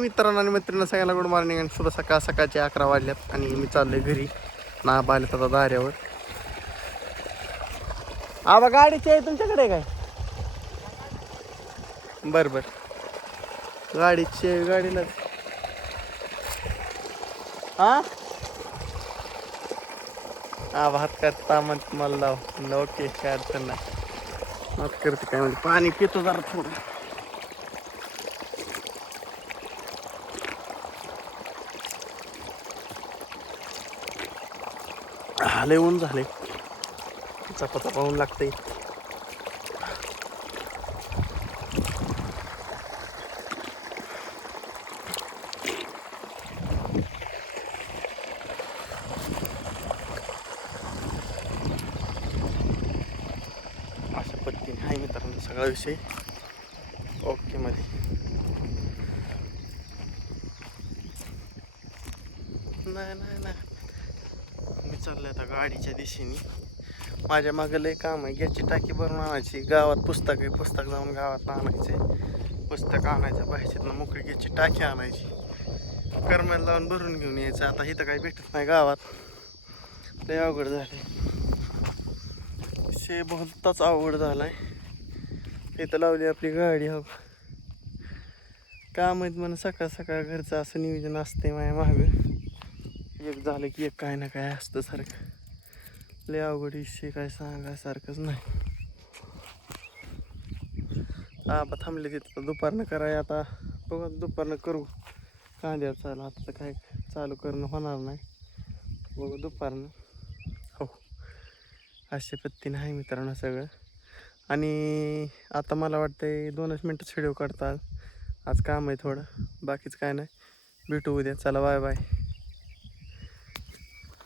मित्रांनो आणि मैत्रिणी सगळ्यांना गुड मॉर्निंग आणि शुभ सकाळ. सकाळचे 11 वाजल्यात आणि मी चाललोय घरी. ना आलेत आता दाऱ्यावर. आबा गाडीची आहे तुमच्याकडे काय? बर बर गाडीची आहे गाडीला. हा आबा हात करता म्हणत मला लाव. ओके काय अडचण नाही. हात करते काय म्हणजे पाणी पितो जरा थोडं. लय ऊन झाले. चपाचा ऊन लागतंय. अशा पद्धतीने आहे मित्रांनो सगळा विषय ओके मध्ये. नाही मी चाललोय आता गाडीच्या दिशेने. माझ्या मागं लय काम आहे. गॅसची टाकी भरून आणायची. गावात पुस्तक आहे. पुस्तक जाऊन गावात आणायचे. पुस्तक आणायचं बाहेरच्यातनं मोकळी गॅसची टाकी आणायची. करमायला लावून भरून घेऊन यायचं. आता इथं काही भेटत नाही गावात. लय अवघड झाले. शे बहुताच अवघड झालाय. इथं लावली आपली गाडी. हो काम आहेत म्हणून सकाळ सकाळ घरचं असं नियोजन असते माझ्या मागं. एक झालं की एक काय ना काय असतं सारखं. लय अवघड विषय काय सांगायसारखंच नाही. आबा थांबले तिथं दुपारनं कराय. आता बघा दुपारनं करू कांद्यावर चालू. आता तर काय चालू करणं होणार नाही. बघू दुपारनं. हो अशा पद्धतीने आहे मित्रांनो सगळं. आणि आता मला वाटतंय 2च मिनटं व्हिडिओ काढतात. आज काम आहे थोडं. बाकीच काय नाही. भेटू उद्या. चला बाय बाय.